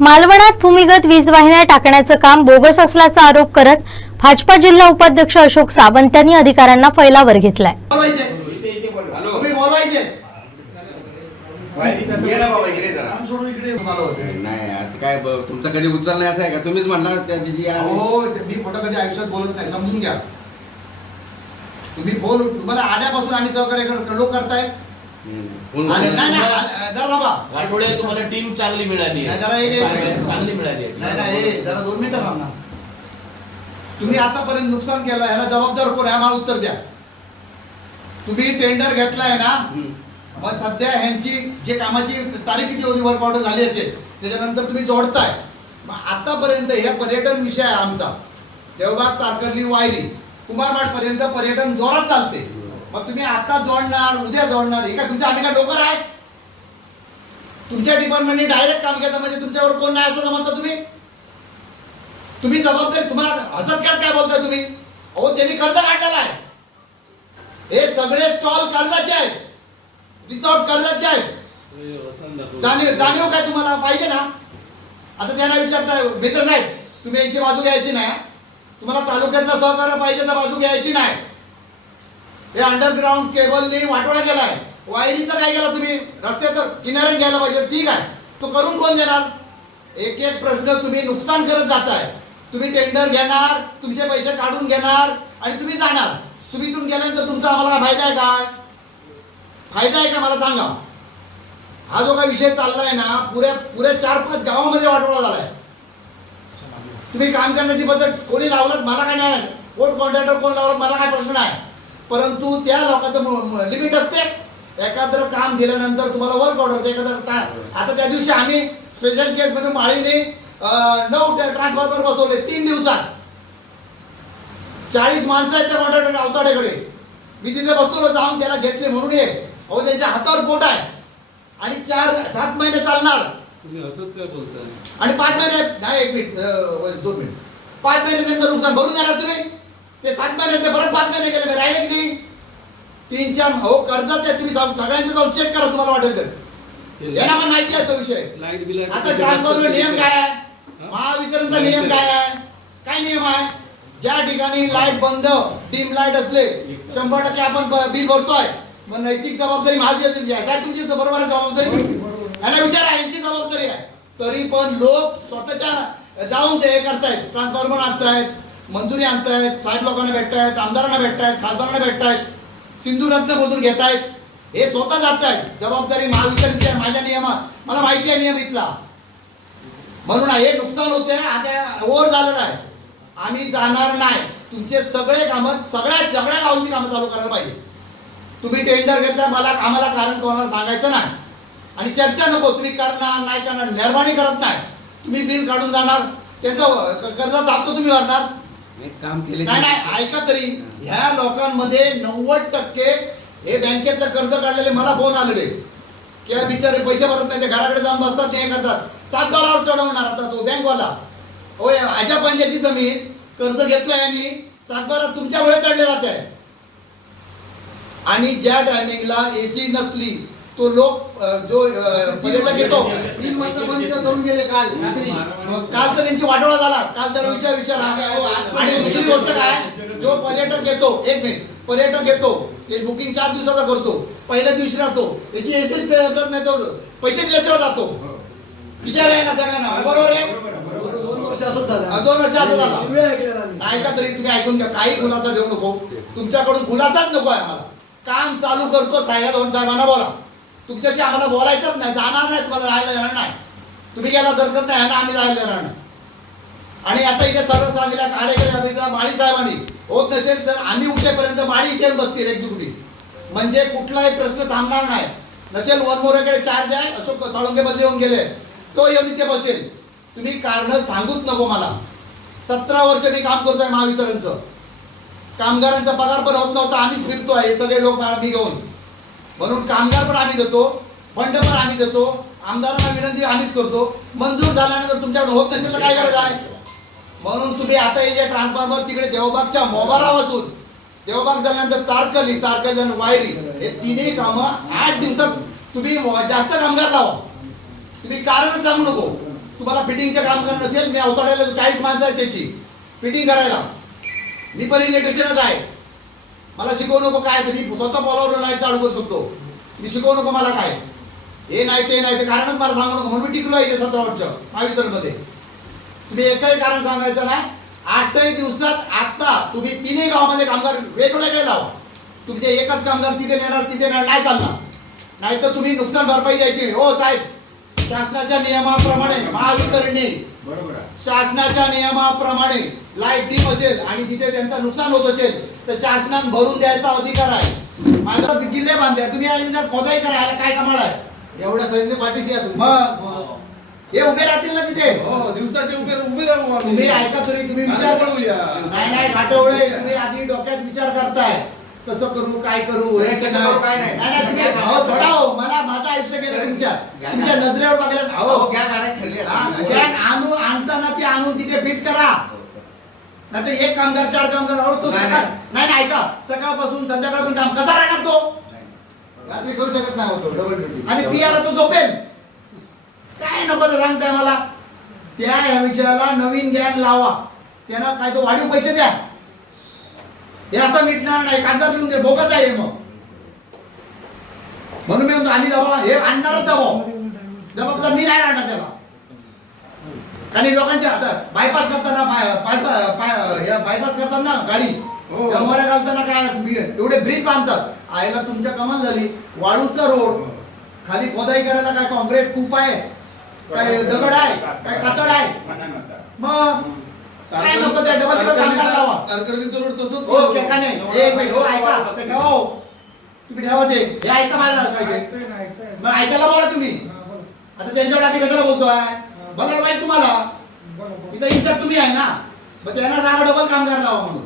मालवणात भूमिगत वीज वाहिन्या टाकण्याचं काम बोगस असल्याचा आरोप करत भाजपा जिल्हा उपाध्यक्ष अशोक सावंत यांनी अधिकाऱ्यांना फैलावर घेतलाय. नाही असं काय ब- तुमचा कधी उचल नाही असं आहे का तुम्हीच म्हणला त्या दिवशी हो मी खोटं कधी आयुष्यात बोलत नाही समजून घ्या तुम्ही बोल तुम्हाला आल्यापासून आणि सहकार्य लोक करतायत. आणि. नाही नाही जरा थांबा. तुम्हाला टीम चांगली मिळाली नाही, जरा एक- एक- चांगली- मिळाली आहे. नाही नाही हे, जरा दोन मिनिटं थांबणार तुम्ही आतापर्यंत नुकसान केलं ह्याला जबाबदार कोण आहे? आम्हाला उत्तर द्या. तुम्ही टेंडर घेतलाय ना हम्म. मग सध्या ह्यांची जे कामाची तारीख किती होती? वर्क ऑर्डर झाली असेल. त्याच्यानंतर तुम्ही जोडताय. मग आतापर्यंत हे पर्यटन विषय आहे आमचा. देवबाग तारकर्ली वायरी कुमारमाठ पर्यंत पर्यटन जोरात चालते. मग तुम्ही आता जोडणार उद्या जोडणार हे काय तुमच्या आम्ही काय डोकर आहे तुमच्या डिपार्टमेंटने डायरेक्ट काम केलं म्हणजे तुमच्यावर कोण नाही असं समजता तुम्ही? तुम्ही जबाबदारी तुम्हाला हसत खेळत काय बोलताय तुम्ही? अहो त्यांनी कर्ज काढलेला आहे. हे सगळे स्टॉल कर्जाचे आहेत. रिसॉर्ट कर्जाचे आहेत. जाणीव जाणीव काय तुम्हाला? पाहिजे ना? आता त्यांना विचारताय मित्र साहेब तुम्ही याची बाजू घ्यायची नाही. तुम्हाला तालुक्यातला सहकार्य पाहिजे तर बाजू घ्यायची नाही. हे अंडरग्राऊंड केबलने वाटोळा केलाय. वायरीचा काय केला तुम्ही? रस्त्याचं किनाऱ्यात घ्यायला पाहिजे. ठीक आहे. तो करून कोण देणार? एक एक प्रश्न तुम्ही नुकसान करत जाताय. तुम्ही टेंडर घेणार तुमचे पैसे काढून घेणार आणि तुम्ही जाणार. तुम्ही इथून गेल्यानंतर तुमचा आम्हाला फायदा आहे काय? फायदा आहे का? मला सांगा. हा जो काही विषय चाललाय ना पुऱ्या पुऱ्या चार पाच गावामध्ये वाटोळा झालाय. तुम्ही काम करण्याची पद्धत कोणी लावलं मला काय नाही. कोण कॉन्ट्रॅक्टर कोण लावलं मला काय प्रश्न आहे परंतु त्या लोकांचं लिमिट असते. एखादं काम दिल्यानंतर तुम्हाला वर्क ऑर्डर एखादं टा- आता त्या दिवशी आम्ही स्पेशल केस मध्ये माळीने नऊ ट्रान्सफॉर्मर बसवले. तीन दिवसात. चाळीस माणसं आहेत त्या कॉन्ट्रॅक्टर अवताडेकडे. मी तिथे बसवलं जाऊन त्याला घेतले म्हणून ये. अहो त्यांच्या हातावर पोट आहे. आणि चार सात महिने चालणार. काय आणि पाच महिने नाही एक मिनिट दोन मिनिट. पाच महिने त्यांचं नुकसान भरून देणार तुम्ही? ते सात महिन्यातले परत पाच महिने गेले राहिले किती? तीन चार हो कर्जाचे तुम्ही जाऊन सगळ्यांचे जाऊन चेक करा तुम्हाला वाटेल तर. यांना पण माहिती आहे तो विषय. आता ट्रान्सफॉर्मर नियम काय आहे? महावितरणचा नियम काय आहे? काय नियम आहे? ज्या ठिकाणी लाइट बंद डिम लाइट असले शंभर टक्के आपण बिल भरतोय. मग नैतिक जबाबदारी माझी असेल आहे. काय तुमची बरोबर आहे जबाबदारी. यांना विचारा यांची जबाबदारी आहे. तरी पण लोक स्वतःच्या जाऊन ते हे करतायत ट्रान्सफॉर्मर आणतायत. मंजुरी आणतायत साहेब लोकांना भेटतायत आमदारांना भेटतायत खासदारांना भेटतायत सिंधू रत्न मधून घेतायत. हे स्वतः जात आहेत जबाबदारी महावितरणची आहे माझ्या नियमात. मला माहिती आहे नियम इथला. म्हणून हे नुकसान होते आता ओव्हर झालेलं आहे. आम्ही जाणार नाही. तुमचे सगळे कामं सगळ्या सगळ्या गावांची कामं चालू करायला पाहिजे. तुम्ही टेंडर घेतलं मला आम्हाला कारण कोणाला सांगायचं नाही. आणि चर्चा नको तुम्ही करणार नाही करणार निर्माणी करत नाही. तुम्ही बिल काढून जाणार त्यांचं कर्जाचा हप्ता तुम्ही भरणार. एक काम केले नाही नाही ऐका तरी. ह्या लोकांमध्ये नव्वद टक्के हे बँकेतलं कर्ज काढलेले मला फोन आलेले. की या बिचारे पैसे भरत नाही ते घराकडे जाऊन बसतात ते हे करतात. सात डॉलर चढवणार आता तो बँकवाला. होय आजा पंचायती जमीन कर्ज घेतलं यांनी सात बारा तुमच्यामुळे काढले जात आहे आणि ज्या टायमिंगला एसी नसली तो लोक जो पर्यटक येतो तीन माणसं बंद करून गेले काल रात्री. काल. तर त्यांची वाटोळा झाला. काल त्याला विचार विचार. आणि दुसरी गोष्ट काय? जो पर्यटक येतो एक मिनिट. पर्यटक येतो ते बुकिंग चार दिवसाचा करतो. पहिल्या दिवशी राहतो. याची एसी करत नाही तो पैसे दिल्याशिवाय जातो. विचार आहे ना सगळ्यांना. बरोबर आहे? दोन वर्ष असंच झालं. दोन वर्ष असं झालं. ऐका तरी तुम्ही ऐकून घ्या. काही खुलासा देऊ नको. तुमच्याकडून खुलासाच नको आहे आम्हाला. काम चालू करतो साहेब साहेबांना बोला. तुमच्याशी आम्हाला बोलायचंच नाही जाणार नाही तुम्हाला राहायला येणार नाही. तुम्ही गेला दरकत नाही ह्यांना आम्ही राहायला येणार नाही. आणि आता इथे सर्वसामीला कार्यकारी अभिनेता माळी साहेबांनी होत नसेल तर आम्ही उठेपर्यंत माळी इथे बसतील एकजुटी म्हणजे कुठलाही प्रश्न थांबणार नाही. नसेल वन मोरेकडे चार्ज आहे अशोक साळुंके बदली येऊन गेले. तो येऊन इथे बसेल. तुम्ही कारण सांगूच नको मला. सतरा वर्ष मी काम करतोय महावितरणचं. कामगारांचा पगार पण होत नव्हता आम्ही फिरतोय हे सगळे लोक मी घेऊन. म्हणून कामगार पण आम्ही देतो फंड पण आम्ही देतो आमदारांना विनंती आम्हीच करतो. मंजूर झाल्यानंतर तुमच्याकडे होत नसेल तर काय गरज आहे? म्हणून तुम्ही आता हे जे ट्रान्सफॉर्मर तिकडे देवबागच्या मोबारा वाचून देवबाग झाल्यानंतर तारकली तारकली आणि वायरी हे तिन्ही कामं आठ दिवसात तुम्ही जास्त कामगार लावा. तुम्ही कारण सांगू नको. तुम्हाला फिटिंगचं काम करणं नसेल मी अवतडायला चाळीस माणसं आहेत त्याची. फिटिंग करायला. मी पण इलेक्ट्रिशियनच आहे. मला शिकवू नको काय तुम्ही स्वतः बॉलावर लाइट चालू करू शकतो. मी शिकवू नको मला काय. हे नाही ते नाही ते कारणच मला सांगू नको म्हणून मी टिकलो आहे ते सतरा वर्ष महावितरणमध्ये तुम्ही एकही कारण सांगायचं नाही. आठही दिवसात आता तुम्ही तिन्ही गावामध्ये कामगार वेगवेगळे लावा. तुमचे एकच कामगार तिथे नेणार तिथे नेणार नाही चालणार. नाही तर तुम्ही नुकसान भरपाई द्यायची. हो साहेब. शासनाच्या नियमाप्रमाणे महावितरणने. बरोबर शासनाच्या नियमाप्रमाणे लाइट डीम असेल आणि तिथे त्यांचं नुकसान होत असेल तर शासनानं भरून द्यायचा अधिकार आहे. माझा किल्ले बांधले. तुम्ही खोदाई करायला काय कमाल आहे? एवढ्या सैन्य पाठीशी. मग? हे. उभे राहतील ना तिथे? हो दिवसाचे उभे उभे राहू. तुम्ही ऐका तरी तुम्ही विचार करू. करूया. नाही नाही काटवळे तुम्ही आधी डोक्यात विचार करताय. कसं करू काय करू हे कसं करू, काय नाही. नाही तुम्ही अहो, सोडा हो मला माझं आयुष्य गेलं तुमच्या. तुमच्या नजरेवर बघायला अहो ठरले हा, गॅंग आणू आणताना ते आणून तिथे फिट करा. नाही तर एक कामगार चार कामगार अहो तो नाही, सकाळ नाही. नाही ऐका. सकाळपासून संध्याकाळपर्यंत काम कसा राहणार तो? रात्री करू शकत नाही होतो डबल ड्युटी आणि पियाला तो झोपेल. काय नको ते सांगताय मला त्या ह्या विषयाला नवीन गॅंग लावा. त्यांना काय तो वाढीव पैसे द्या. हे असं मिटणार नाही. कागदात लिहून दे. बोगस आहे हे मग. म्हणून मी म्हणतो आम्ही दबाव हे आणणारच दबाव. जबाबदार मी नाही राहणार त्याला. आणि लोकांच्या आता बायपास करताना हे बायपास करताना गाडी. हो. मोऱ्या घालताना काय एवढे ब्रिज बांधतात. आयला तुमच्या कमाल झाली. वाळूचा रोड. खाली खोदाई करायला काय कॉन्क्रीट कूप आहे? काय दगड आहे? काय कातड आहे? मग काय नको त्या डबल डबल कामगार लावा. तारकर्लीचा रोड तसंच हो करू. का नाही. एक मिनिट. हो ऐका. हो. तुम्ही ठेवा ते. हे ऐका माझ्या पाहिजे. मग ऐकायला बोला तुम्ही. आता त्यांच्याकडे आम्ही कशाला बोलतोय? बोलायला पाहिजे तुम्हाला? इथं इज्जत तुम्ही आहे ना? मग त्यांना सांगा डबल कामगार लावा म्हणून.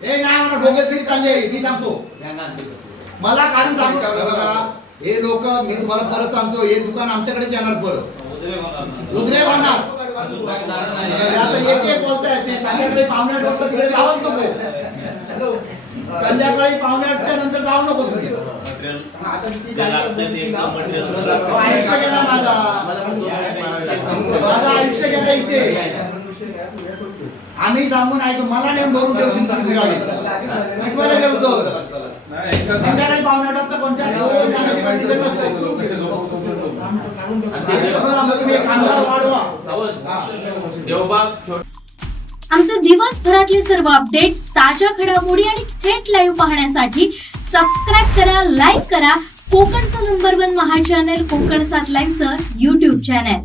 हे नाही म्हणा डोकेसरी चालली आहे मी सांगतो. मला कारण सांगू बघा हे लोक मी तुम्हाला परत सांगतो हे दुकान आमच्याकडेच येणार परत. उदरे होणार आता एक एक बोलताय ते. संध्याकाळी पावणे आठ वाजता तिकडे जावंच नको. संध्याकाळी पावणे आठच्या नंतर जाऊ नको तुम्ही हा, आता किती जायचं? अहो, आयुष्य गेला माझा माझं आयुष्य गेलं इथे आम्ही सांगून ऐकू मला नेम भरून ठेव तुमची गाडी ऐकवायला गेलो तो संध्याकाळी आठ वाजता कोणत्या जाण्याची condition नसते. आमचे दिवसभरातले सर्व अपडेट्स ताज्या घडामोडी आणि थेट लाईव्ह पाहण्यासाठी सबस्क्राईब करा लाईक करा. कोकणचं number one Maha channel Konkan सात लाईव्हचं युट्यूब चॅनल